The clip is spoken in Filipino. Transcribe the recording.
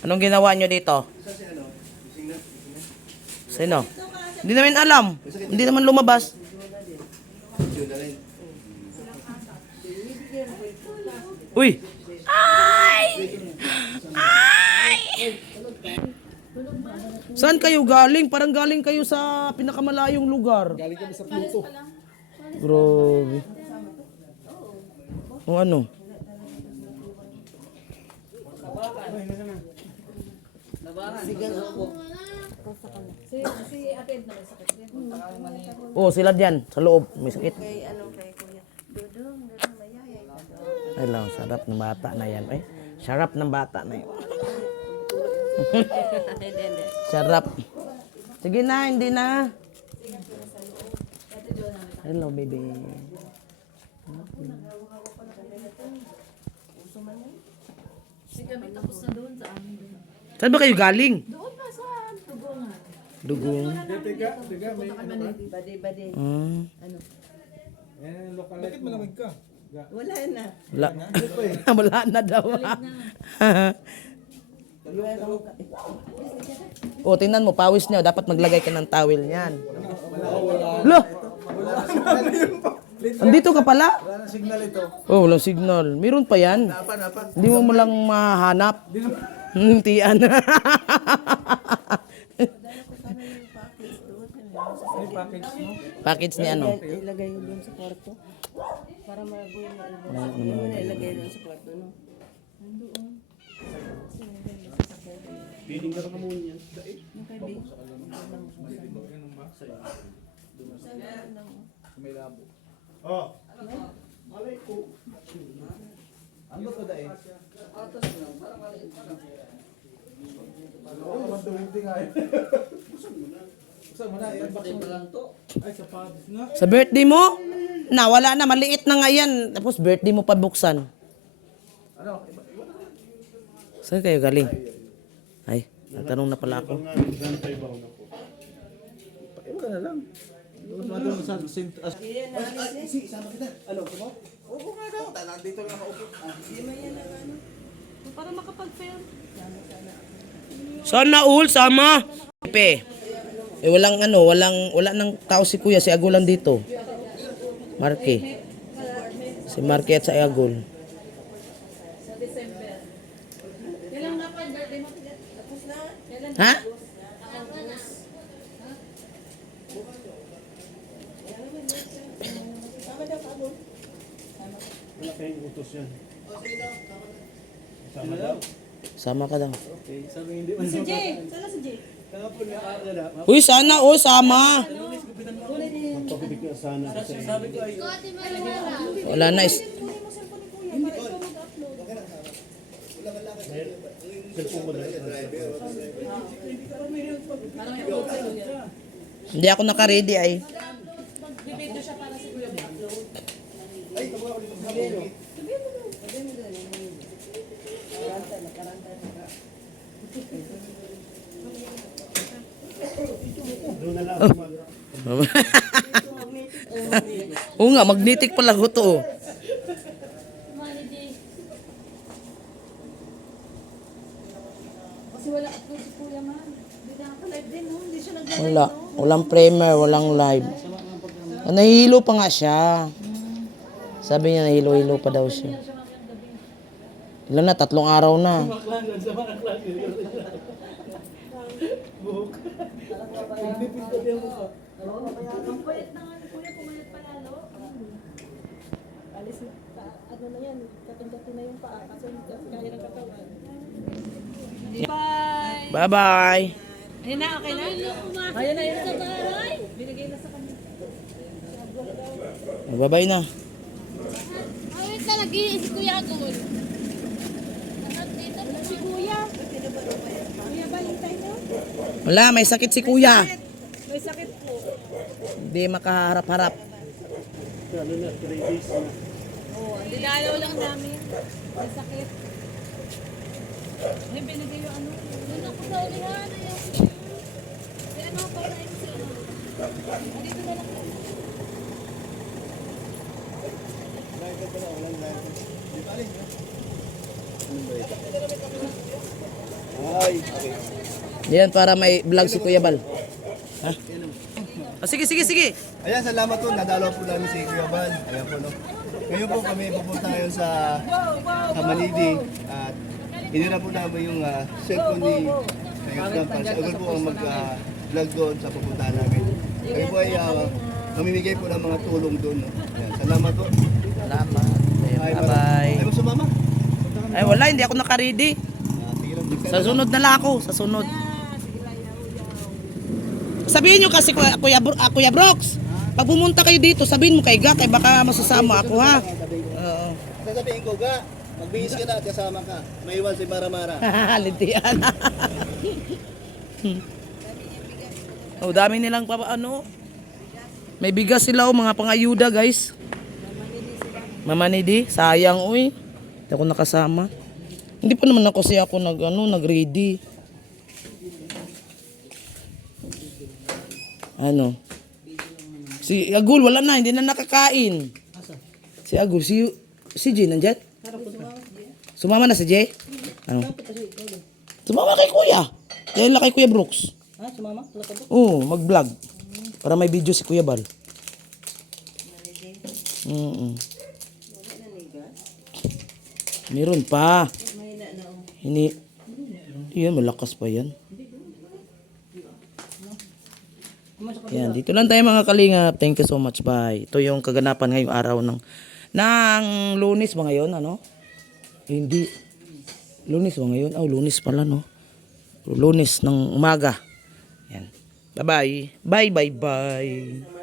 Anong ginawa nyo dito? Sino? Hindi namin alam. Hindi naman lumabas. Uy! Ay! Ay! Saan kayo galing? Parang galing kayo sa pinakamalayong lugar. Galing kami sa Pluto. Grabe. O ano? Oh, sila diyan sa loob, may sakit. Ay lang, sarap ng bata na yan. Ay, sarap ng bata na yan. Sarap. Sige na, hindi na. Hello, baby. Saan ba kayo galing? Doon pa sa Tugongan. Dugong. Tiga, may ano ba? Bade-bade. Ano? Lokal. Bakit malamig ka? Wala na. Wala. Wala na daw. O, tingnan mo, pawis niya. Dapat maglagay ka ng towel niyan. Lo! Andito ka pala? Wala na signal ito. Oh, walang signal. Meron pa yan. Hindi mo lang mahanap. Tian. Package ni ano? Ilagay mo doon sa kwarto. Para mabuo na ilagay. Hindi mo na ilagay doon sa kwarto, no? Feeling ka muna yan. May labo. Oh. Malay ko. Ano to dai? Oh, mantuwinti nga eh. Buksan mo na. Bakit pa lang to? Ay, sa pabs nga. Sa birthday mo? Na, wala na. Maliit na nga yan. Tapos birthday mo pa buksan. Ano? Saan kayo galing? Ay, natanong na pala ako. Iba na lang. Matulog sa isama kita. Ano, mo? Oo nga daw. Nandito lang ako. Para makapag-film. Sana all sama. Pepe. Walang wala nang tao si Kuya, si Agol lang dito. Marky. Si Marky at sa Agol. Sa December. Kailan nga pa birthday mo? Tapos na? Kailan? Ha? Wala kayong utos yan. Sama daw. Sama ka daw. Okay, sabi hindi man. Si Jay. Sana si Jay. Kahapon nga na. Uy, sana sama. Pagpapabig na sana. Sabi ko ay. Wala na. Cellphone ko na. Hindi ako naka-ready ay. Bibidyo siya para si Kuya mag-upload. Doon na lang. Oo nga, magnetic pala ko to. Kasi wala upload si Kuya man. Hindi na live din, no? Hindi siya nag-live. Wala. Walang premier, walang live. Ah, nahihilo pa nga siya. Sabi niya nahilo-hilo pa daw siya. Ilan na? 3 araw na. Ang payat na nga ni Kuya, pumayat pa lalo. Alis na. Ano na yan? Kating-kating na yung paa. Kasi kaya ng katawan. Bye! Bye-bye. Ayun na, okay na? Ayun na, ayun na. Binigay na sa kanya. Bye-bye na. Awit na lagi si Kuya Agol. Dito si Kuya. Kuya Valentine no? Wala, may sakit si Kuya. May sakit po. Hindi makaharap-harap. Ano na, 3 days na. Oo, dinalaw lang namin. May sakit. May binigay yung ano. Doon ako sa ulihan. Kaya ano pa na yung sino. Dito na lang. Ah, Bye. Okay. Yan, para may vlog si Kuya Bal. Ha? Sige. Ayan, salamat po. Nadalaw po namin si Kuya Bal. Ayan po, no. Ngayon po kami pupunta ngayon sa Kamalidi at inira po namin yung cellphone ni Kuya Bal. Si Agol po ang mag-vlog doon sa pupuntahan namin. Kaya po ay mamimigay po ng mga tulong doon. No? Ayan, salamat po. Salamat. Ay, Bye-bye. Ay, mo sumama? Ay, wala, hindi ako naka-ready. Sige lang. Sa sunod na lang ako, sa sunod. Sabihin nyo kasi Kuya Brox, pag pumunta kayo dito, sabihin mo kay Ga, kay baka masasama ako ha. Oo. Sasabihin ko, Ga, magbihis ka na at kasama ka. May iwan si Mara-Mara. Lintian. Oh, dami nilang ano. May bigas sila mga pangayuda, guys. Mamanidi, sayang uy. Hindi ako nakasama. Hindi pa naman ako siya ako nag-ready. Ano? Si Agul wala na, hindi na nakakain. Si Agul, si Jay nandiyan? Sumama na si Jay? Ano? Sumama kay Kuya. Dahil na kay Kuya Brooks. Ha, sumama? Oo, mag-vlog. Para may video si Kuya Bal. Meron pa. Yan, malakas pa yan. Yan, dito lang tayo mga kalingap. Thank you so much. Bye. Ito yung kaganapan ngayong araw ng Lunes ba ngayon, ano? Hindi. Lunes ba ngayon? Oh, Lunes pala, no? Lunes ng umaga. Yan. Bye-bye. Bye.